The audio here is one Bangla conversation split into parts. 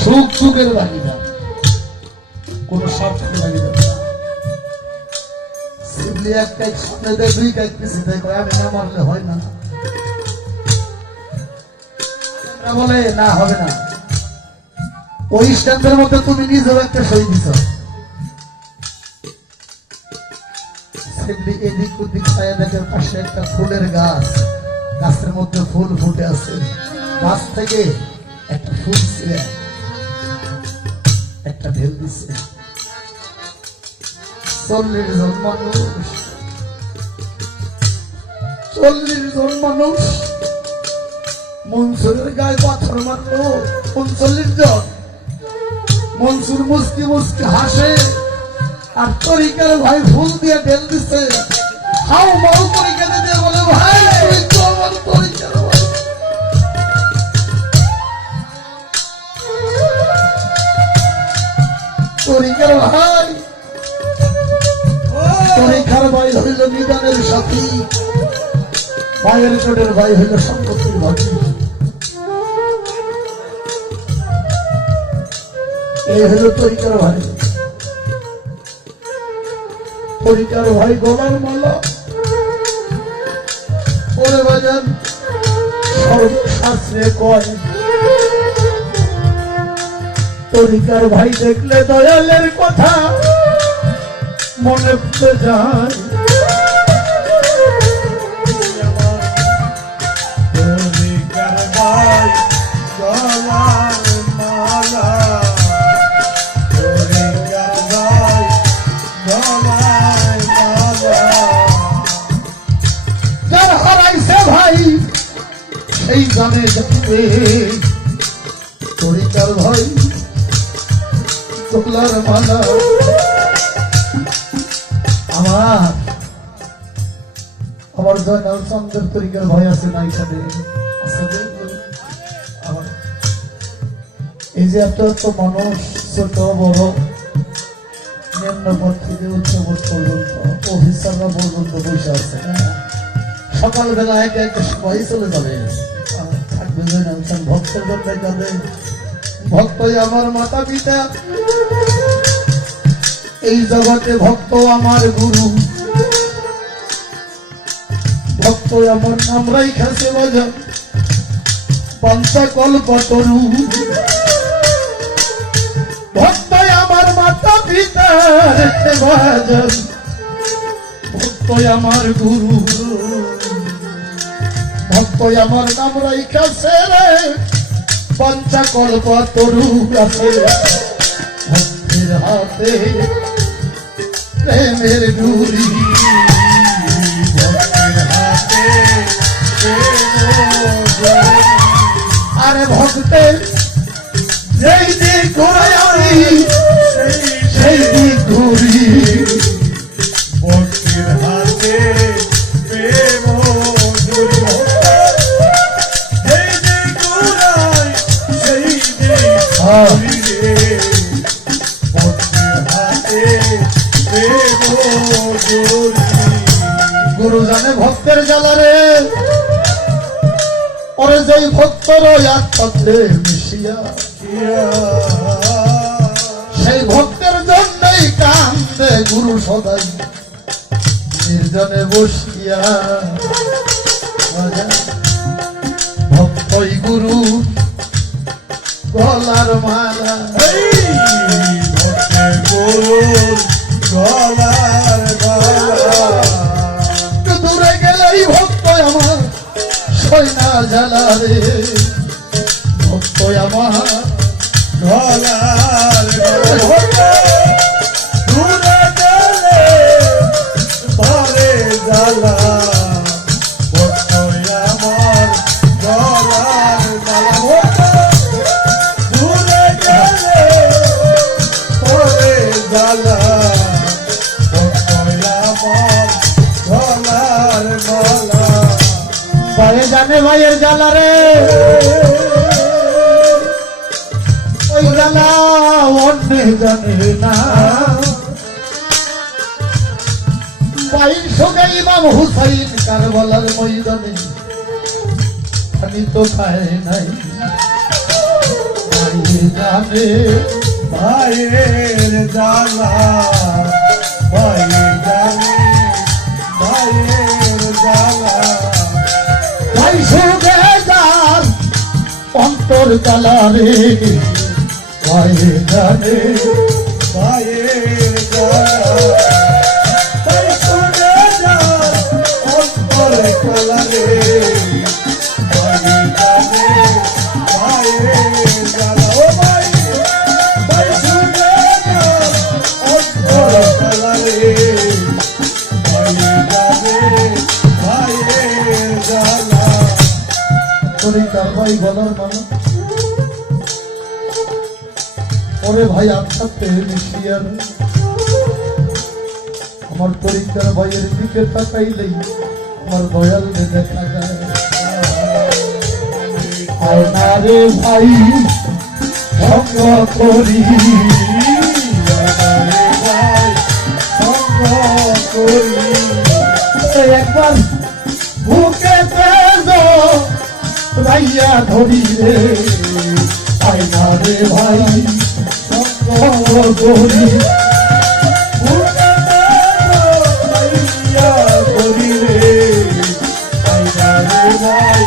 সুখ সুখের ভাগিদার, কোন স্বার্থের ভাগিদার না। শিবলি এক কাজ সামনে দেয়, দুই কাজ পিছিয়ে দেয়, আমি না মারলে হয় না। বলে না হবে না, ওই স্ট্যাম্পের মধ্যে তুমি নিজেও একটা সই দিছ। শিবলি এদিক ওদিক ছায়া দেখে পাশে একটা ফুলের গাছ, গাছের মধ্যে ফুল ফুটে আছে, গাছ থেকে একটা ফুল ছিঁড়ে একটা ঢেল দিচ্ছে। 40 জন মানুষ, 40 জন মানুষ মনসুরের গায়ে পাথর মারল। 39 জন। মনসুর মুস্কি মুস্কি হাসে, আর তরিকার ভাই ফুল দিয়ে ঢেল দিচ্ছে। হাও মাও তরিকা দিয়ে বলে, ভাই তুই তো আমার তরিকার ভাই। তরিকার ভাই, তরিকার ভাই হইল নিদানের সাথী, ভাইয়ের কোটের ভাই হইল সম্পত্তির ভাগী। এই হইল তরিকার ভাই। তরিকার ভাই গলার মালা ওরে বাজান সর্বশাস্ত্রে কয়, তরিকার ভাই দেখলে দয়ালের কথা মনে পড়ে যায়। তরিকার ভাই গলার মালা, তরিকার ভাই গলার মালা। যার হারাইছে ভাই সেই জানে যাবে, তরিকার ভাই গলার মালা। আমার জয়নাল চন্দ্রের তরিকার ভাই আছে না এখানে? এই যে এত এত মানুষ, ছোট বড়, নিম্নপদ থেকে উচ্চপদ পর্যন্ত, অফিসাররা পর্যন্ত বসে আছে। সকালবেলা একে একে সবাই চলে যাবে, থাকবে জয়নাল চাঁদ ভক্তের জন্য কাঁদে। ভক্তই আমার মাতা পিতা, এই জগতে ভক্ত আমার গুরু, ভক্ত আমার নাম রাইখাছে বাজান পঞ্চা কল্পতরু। ভক্ত আমার মাতা পিতা বাজান, ভক্ত আমার গুরু, ভক্ত আমার নাম রাইখাছে রে পঞ্চা কল্পতরু। আছে ভক্তের হাতে প্রেমের ডুরি, ভক্তের হাতে আরে ভক্তের যেই দিক ঘুরাই আমি সেই দিক ঘুরি। ভক্তের হাতে প্রেম ডুরি, যেই দিক ঘুরাই সেই দিক ঘুরি। গুরু জানে ভক্তের জ্বালারে, ওরে যেই ভক্তর এক পাত্রে মিশিয়া, সেই ভক্তের জন্যই কান্দে গুরু সদাই নির্জনে বসিয়া। ভক্তই গুরু গলার মালা, ভক্তের গুরু গলার মালা। দূরে গেলেই ভক্ত আমার সৈনা জ্বালা রে, ভক্ত আমার গলার দূরে গেলে ধরে জ্বালা, ভক্ত আমার গলার মালা। দূরে গেলে ধরে জ্বালা, ভাইয়ে জানে ভাইয়ের জ্বালা রে, ওই জ্বালা অন্যে জানে না। ভাইয়ের সঙ্গে ইমাম হুসাইন কারবালার ময়দানে পানি তো খায় নাই, জানে ভাইয়ের জ্বালা, ভাই জানে ভাইয়ের জ্বালা, ভাই শুনে যার অন্তর জ্বালা রে, ভাই জানে ভাইয়ের জ্বালা, ভাই শুনে যার অন্তর জ্বালা রে, ভাই জানে ভাইয়ের জ্বালা। ও ভাই, ভাই শুনে যার অন্তর জ্বালা রে, ভাই জানে ভাইয়ের জ্বালা। তরিকার ভাই বলার মামা, ওরে ভাই আত্মাতে মিশিয়া আমার তরিকার ভাইয়ের দিকে তাকাইলেই আমার দয়াল দেখা যায়। আয়না রে ভাই সঙ্গ করি, আয়না রে ভাই সঙ্গ করি, একবার বুকে রাইয়া ধরি রে, আয়না রে ভাই সঙ্গ করি, বুকে রাইয়া ধরি রে, আয়না রে ভাই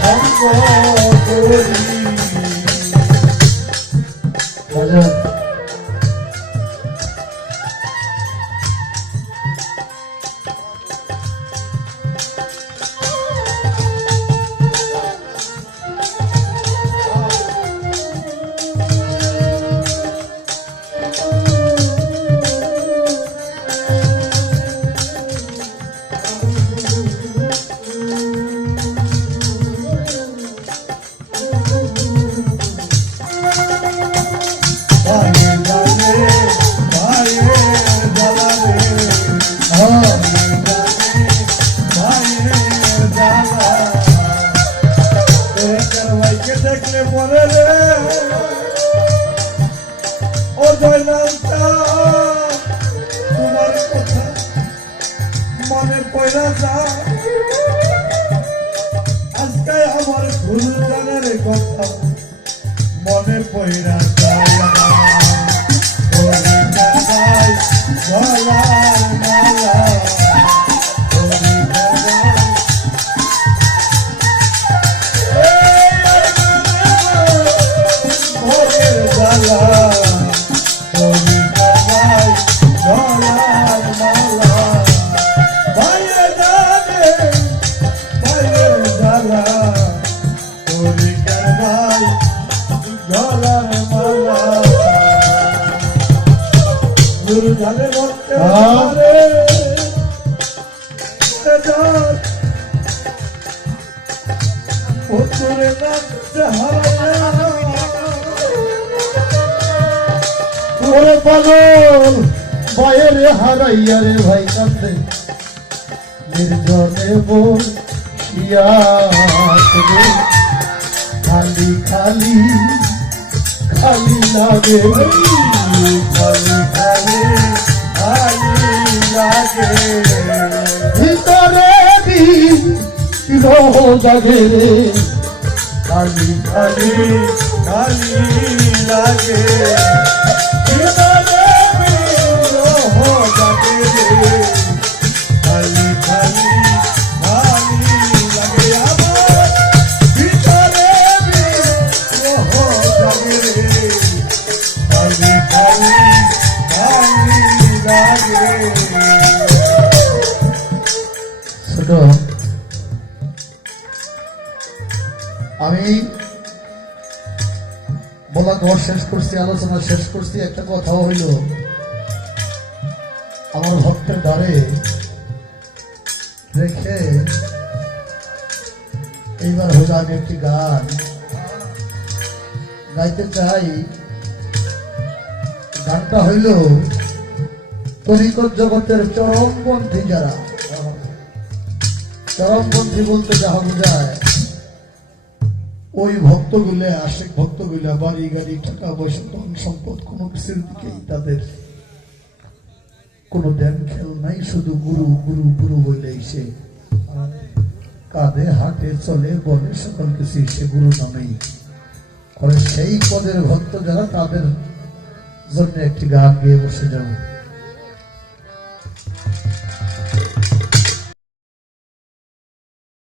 সঙ্গ করি। দেখলে পরে রে ও জয়নালটা, তোমার কথা মনে পড়া যা, আজকে আমার ভুল জানের কথা মনে পড়া যায়। পাগল ভয়ের হারাইয়া রে ভাই কান্দে নির্জনে বসিয়া, খালি খালি খালি লাগে, খালি খালি খালি লাগে, ভিতরে বিরহ জাগে রে, খালি খালি খালি লাগে, ভিতরে বিরহ জাগে রে, খালি খালি খালি লাগে, আমার ভিতরে বিরহ জাগে রে, খালি খালি খালি লাগে। ছোট আমি বলা ঘর শেষ করছি, আলোচনা শেষ করছি, একটা কথাও হইল আমার ভক্তের দ্বারে রেখে এইবার হইল আমি একটি গান গাইতে চাই। গানটা হইল তরিকত জগতের চরমপন্থী যারা, চরমপন্থী বলতে যাহা বোঝায় ওই ভক্তগুলো, আশেক ভক্তগুলা বাড়ি গাড়ি টাকা পয়সা ধন সম্পদ কোনো কিছুর দিকেই তাদের কোনো ধ্যান খেল নাই, শুধু গুরু গুরু গুরু বললেই সে কাঁধে হাটে চলে বলে সকল কিছু সে গুরু নামেই পরে সেই পদের ভক্ত যারা তাদের জন্য একটি গান গিয়ে বসে যাব।